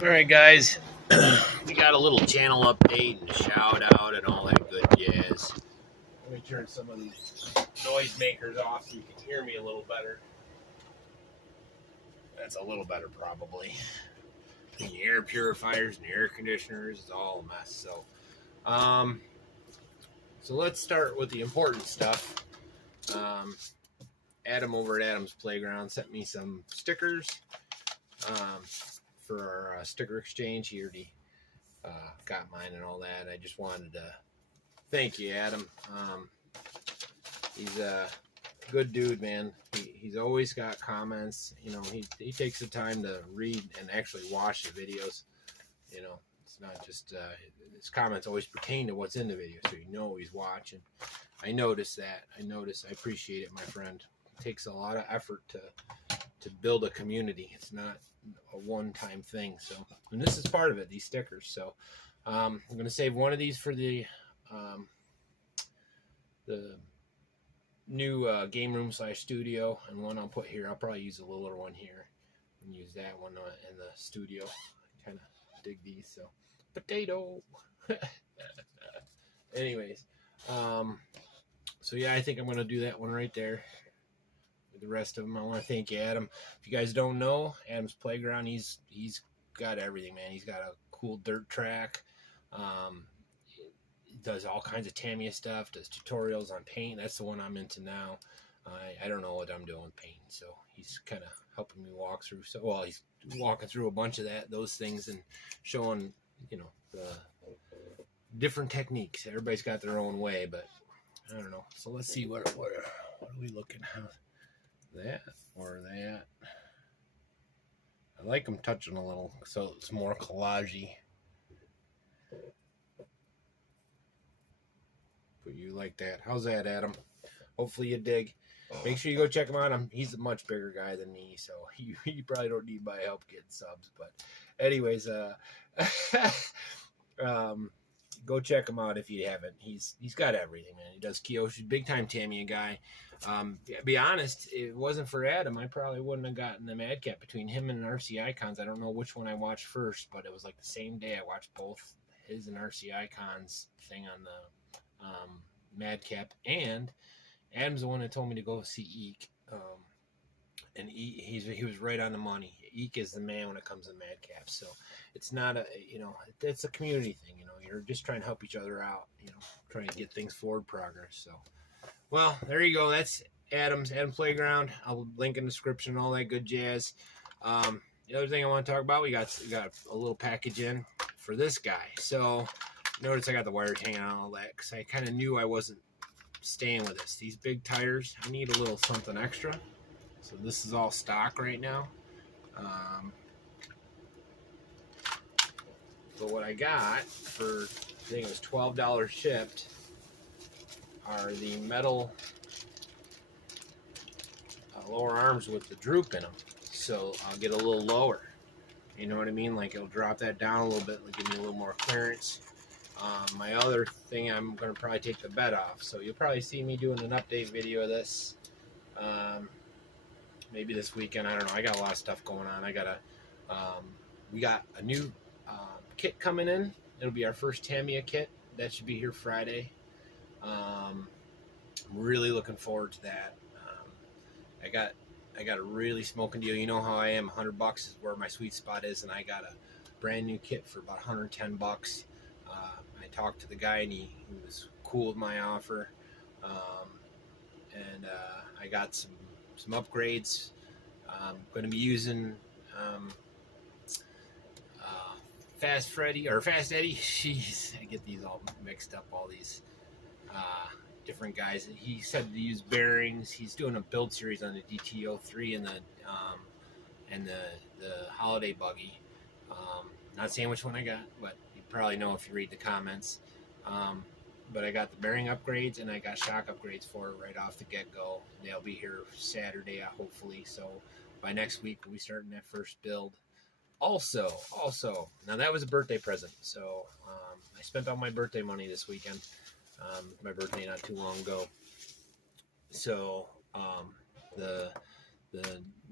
Alright guys, we got a little channel update and a shout out and all that good jazz. Let me turn some of these noise makers off so you can hear me a little better. That's a little better probably. And the air purifiers and the air conditioners, it's all a mess. So let's start with the important stuff. Adam over at Adam's Playground sent me some stickers for our sticker exchange. He already got mine and all that. I just wanted to thank you, Adam. He's a good dude, man. He's always got comments. You know, he takes the time to read and actually watch the videos. You know, it's not just his comments always pertain to what's in the video, so you know he's watching. I noticed that. I appreciate it, my friend. It takes a lot of effort to build a community. It's not a one-time thing. So, and this is part of it, these stickers. So I'm going to save one of these for the new game room / studio, and one I'll put here. I'll probably use a littler one here and use that one in the studio. I kind of dig these. So potato. Anyways, so yeah, I think I'm going to do that one right there. The rest of them, I want to thank you, Adam. If you guys don't know, Adam's Playground, he's got everything, man. He's got a cool dirt track. He does all kinds of Tamiya stuff, does tutorials on paint. That's the one I'm into now. I don't know what I'm doing with paint, so he's kind of helping me walk through. So, well, he's walking through a bunch of those things and showing, you know, the different techniques. Everybody's got their own way, but I don't know. So let's see what are we looking at? That or that. I like them touching a little, so it's more collagey. But you like that? How's that, Adam? Hopefully you dig. Make sure you go check him out. He's a much bigger guy than me, so you probably don't need my help getting subs. But anyways, go check him out if you haven't. He's got everything, man. He does Kyosho, big time Tamiya guy. To be honest, if it wasn't for Adam, I probably wouldn't have gotten the Madcap. Between him and RC Icons, I don't know which one I watched first, but it was like the same day I watched both his and RC Icons thing on the Madcap, and Adam's the one that told me to go see Eek. And he was right on the money. Eek is the man when it comes to Madcap. So it's not it's a community thing. You know, you're just trying to help each other out. You know, trying to get things forward progress. So, well, there you go. That's Adam's Playground. I'll link in the description, all that good jazz. The other thing I want to talk about, we got a little package in for this guy. So notice I got the wires hanging on all that because I kind of knew I wasn't staying with this. These big tires, I need a little something extra. So this is all stock right now. But what I got for, I think it was $12 shipped, are the metal lower arms with the droop in them. So I'll get a little lower. You know what I mean? Like it'll drop that down a little bit, like give me a little more clearance. My other thing, I'm going to probably take the bed off. So you'll probably see me doing an update video of this. Maybe this weekend. I don't know. I got a lot of stuff going on. We got a new kit coming in. It'll be our first Tamiya kit. That should be here Friday. I'm really looking forward to that. I got a really smoking deal. You know how I am. $100 is where my sweet spot is, and I got a brand new kit for about $110. I talked to the guy, and he was cool with my offer. And I got some upgrades. I'm going to be using Fast Freddy or Fast Eddie. Jeez, I get these all mixed up. All these different guys. He said to use bearings. He's doing a build series on the TT-02 and the holiday buggy. Not saying which one I got, but you probably know if you read the comments. But I got the bearing upgrades and I got shock upgrades for it right off the get-go. They'll be here Saturday, hopefully. So by next week, we'll be starting that first build. Also, now that was a birthday present. So I spent all my birthday money this weekend. My birthday not too long ago. So the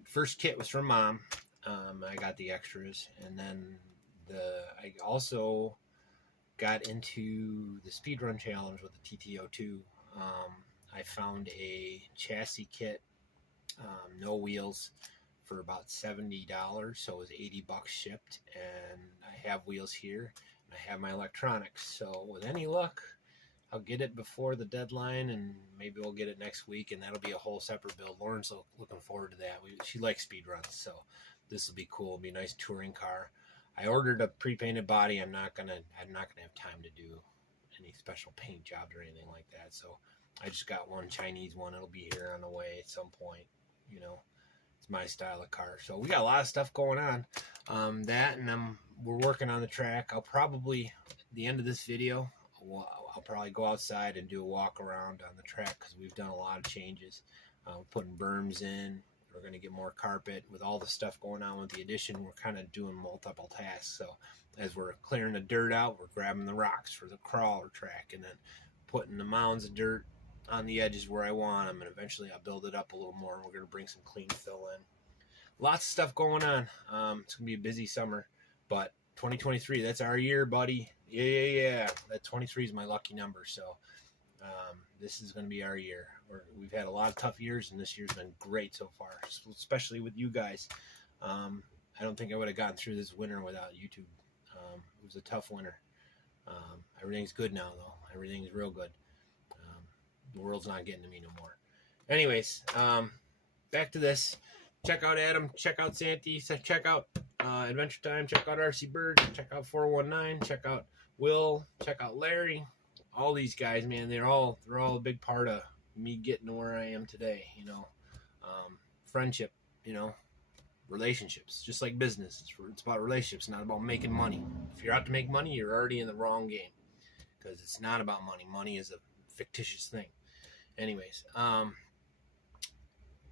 first kit was from Mom. I got the extras, and then I also got into the speed run challenge with the TT-02. I found a chassis kit, no wheels, for about $70, so it was $80 shipped, and I have wheels here, and I have my electronics. So with any luck, I'll get it before the deadline, and maybe we'll get it next week, and that'll be a whole separate build. Lauren's looking forward to that. She likes speed runs, so this will be cool. It'll be a nice touring car. I ordered a pre-painted body. I'm not gonna have time to do any special paint jobs or anything like that. So I just got one Chinese one. It'll be here on the way at some point. You know, it's my style of car. So we got a lot of stuff going on. We're working on the track. I'll probably, at the end of this video, I'll probably go outside and do a walk around on the track, because we've done a lot of changes. We're putting berms in. We're going to get more carpet. With all the stuff going on with the addition, we're kind of doing multiple tasks. So as we're clearing the dirt out, we're grabbing the rocks for the crawler track, and then putting the mounds of dirt on the edges where I want them, and eventually I'll build it up a little more. We're going to bring some clean fill in. Lots of stuff going on. It's going to be a busy summer, but 2023, that's our year, buddy. Yeah. That 23 is my lucky number. So this is going to be our year. We've had a lot of tough years, and this year's been great so far, especially with you guys. I don't think I would have gotten through this winter without YouTube. It was a tough winter. Everything's good now, though. Everything's real good. The world's not getting to me no more. Anyways, back to this. Check out Adam. Check out Santi. Check out Adventure Time. Check out RC Bird. Check out 419. Check out Will. Check out Larry. All these guys, man, they're all a big part of me getting to where I am today. You know, friendship. You know, relationships. Just like business, it's about relationships, not about making money. If you're out to make money, you're already in the wrong game, because it's not about money. Money is a fictitious thing. Anyways,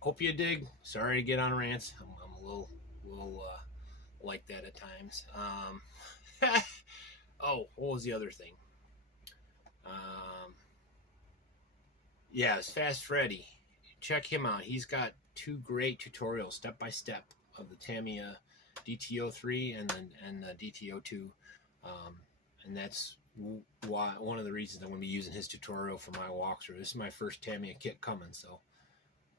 hope you dig. Sorry to get on rants. I'm a little like that at times. Oh, what was the other thing? Yeah, it's Fast Freddy. Check him out. He's got 2 great tutorials, step by step, of the Tamiya DT-03 and the DT-02, and that's one of the reasons I'm going to be using his tutorial for my walkthrough. This is my first Tamiya kit coming, so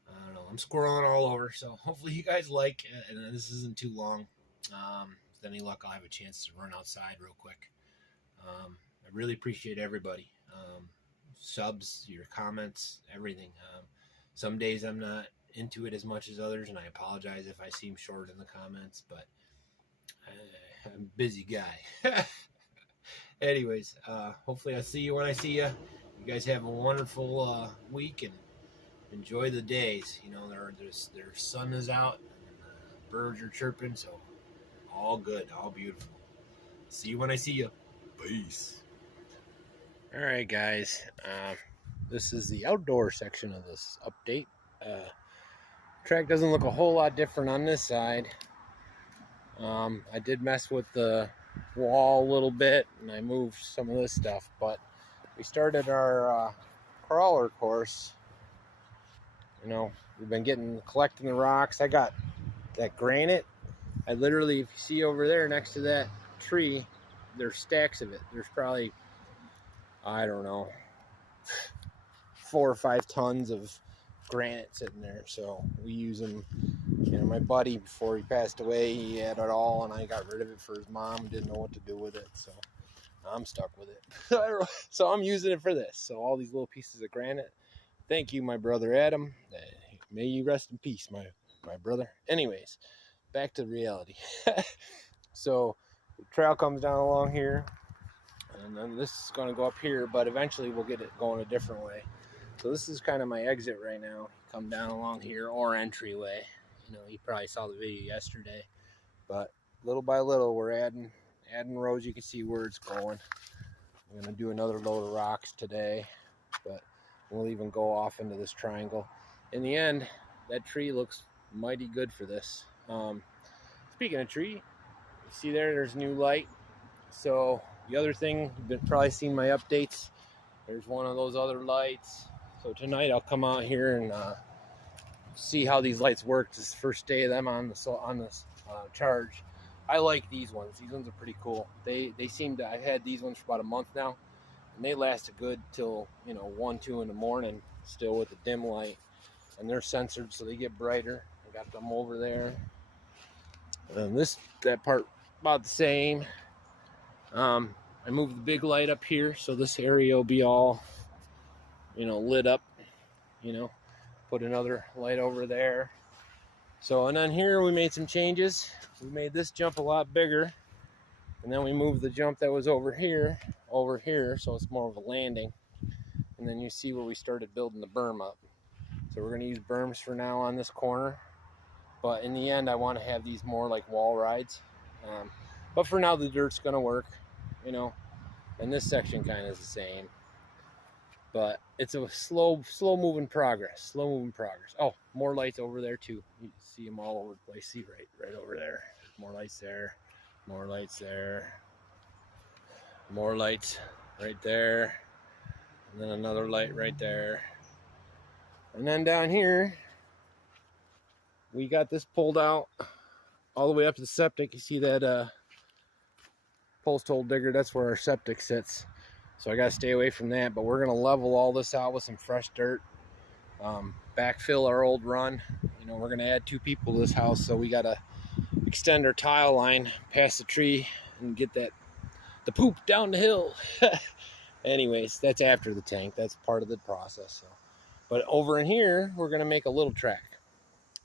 I don't know. I'm squirreling all over, so hopefully you guys like it, and this isn't too long. With any luck, I'll have a chance to run outside real quick. I really appreciate everybody. Subs, your comments, everything. Some days I'm not into it as much as others, and I apologize if I seem short in the comments, but I'm a busy guy. Anyways, hopefully I see you when I see you. You guys have a wonderful week, and enjoy the days. You know, their sun is out, and the birds are chirping, so all good, all beautiful. See you when I see you. Peace. All right, guys. This is the outdoor section of this update. Track doesn't look a whole lot different on this side. I did mess with the wall a little bit, and I moved some of this stuff, but we started our crawler course. You know, we've been collecting the rocks. I got that granite. I literally, if you see over there next to that tree, there's stacks of it. There's probably, I don't know, 4 or 5 tons of granite sitting there. So we use them. You know, my buddy, before he passed away, he had it all, and I got rid of it for his mom. Didn't know what to do with it, so I'm stuck with it. So I'm using it for this. So all these little pieces of granite. Thank you, my brother Adam. May you rest in peace, my brother. Anyways, back to reality. So the trail comes down along here, and then this is going to go up here, but eventually we'll get it going a different way. So this is kind of my exit right now. Come down along here, or entryway. You know, you probably saw the video yesterday, but little by little we're adding rows. You can see where it's going. I'm going to do another load of rocks today, but we'll even go off into this triangle. In the end, that tree looks mighty good for this. Speaking of tree, you see there's new light. So the other thing, you've probably seen my updates. There's one of those other lights. So tonight I'll come out here and see how these lights work. This is the first day of them on the charge. I like these ones. These ones are pretty cool. They seem to, I've had these ones for about a month now, and they last a good till, you know, 1, 2 in the morning, still with the dim light, and they're censored so they get brighter. I got them over there. That part about the same. I moved the big light up here, so this area will be all, you know, lit up, you know. Put another light over there. So, and then here we made some changes. We made this jump a lot bigger, and then we moved the jump that was over here, so it's more of a landing. And then you see where we started building the berm up. So we're gonna use berms for now on this corner, but in the end I want to have these more like wall rides. But for now the dirt's gonna work, you know, and this section kind of is the same. But it's a slow moving progress. Oh, more lights over there too. You see them all over the place. See right over there. More lights there. More lights there. More lights right there. And then another light right there. And then down here, we got this pulled out all the way up to the septic. You see that post hole digger? That's where our septic sits. So I got to stay away from that, but we're going to level all this out with some fresh dirt, backfill our old run. You know, we're going to add 2 people to this house, so we got to extend our tile line past the tree and get the poop down the hill. Anyways, that's after the tank. That's part of the process. So. But over in here, we're going to make a little track.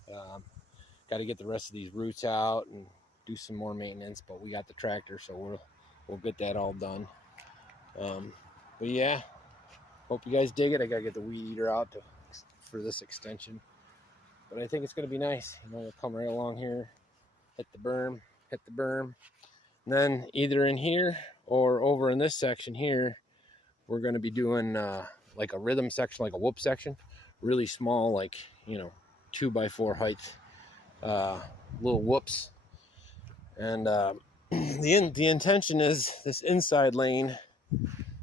Got to get the rest of these roots out and do some more maintenance, but we got the tractor, so we'll get that all done. But yeah, hope you guys dig it. I gotta get the weed eater out for this extension, but I think it's gonna be nice. You know, we'll come right along here, hit the berm, and then either in here or over in this section here, we're gonna be doing like a rhythm section, like a whoop section, really small, like, you know, 2x4 height, little whoops. And the intention is this inside lane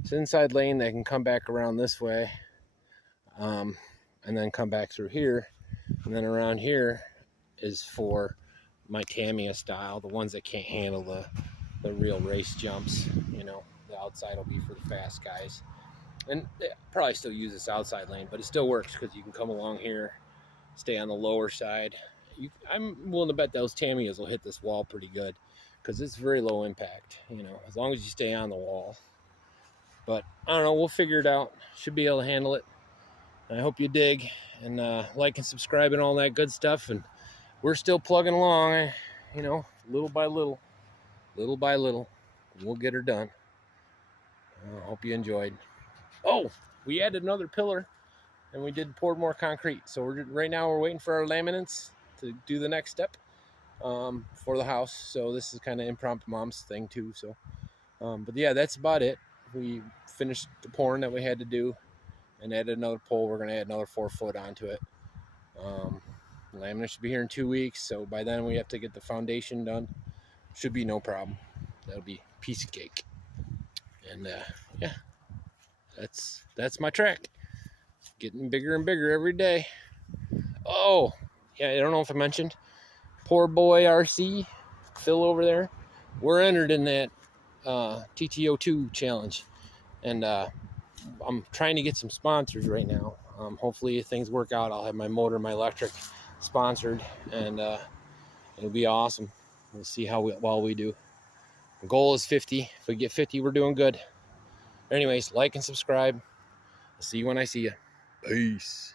that can come back around this way, and then come back through here, and then around here is for my Tamiya style, the ones that can't handle the real race jumps. You know, the outside will be for the fast guys, and they probably still use this outside lane, but it still works because you can come along here, stay on the lower side. I'm willing to bet those Tamiyas will hit this wall pretty good because it's very low impact, you know, as long as you stay on the wall. But I don't know, we'll figure it out. Should be able to handle it. And I hope you dig, and like and subscribe and all that good stuff. And we're still plugging along, you know, little by little, we'll get her done. I hope you enjoyed. Oh, we added another pillar, and we poured more concrete. So right now we're waiting for our laminates to do the next step for the house. So this is kind of impromptu mom's thing too. So, but yeah, that's about it. We finished the pouring that we had to do and added another pole. We're going to add another 4 foot onto it. Laminate should be here in 2 weeks, so by then we have to get the foundation done. Should be no problem. That'll be a piece of cake. And yeah, that's my track. Getting bigger and bigger every day. Oh, yeah, I don't know if I mentioned, Poor Boy RC, Phil over there, we're entered in that TT-02 challenge, and I'm trying to get some sponsors right now. Hopefully if things work out, I'll have my motor, my electric sponsored, and it'll be awesome. We'll see how well we do. The goal is 50. If we get 50, we're doing good. Anyways, like and subscribe. I'll see you when I see you. Peace.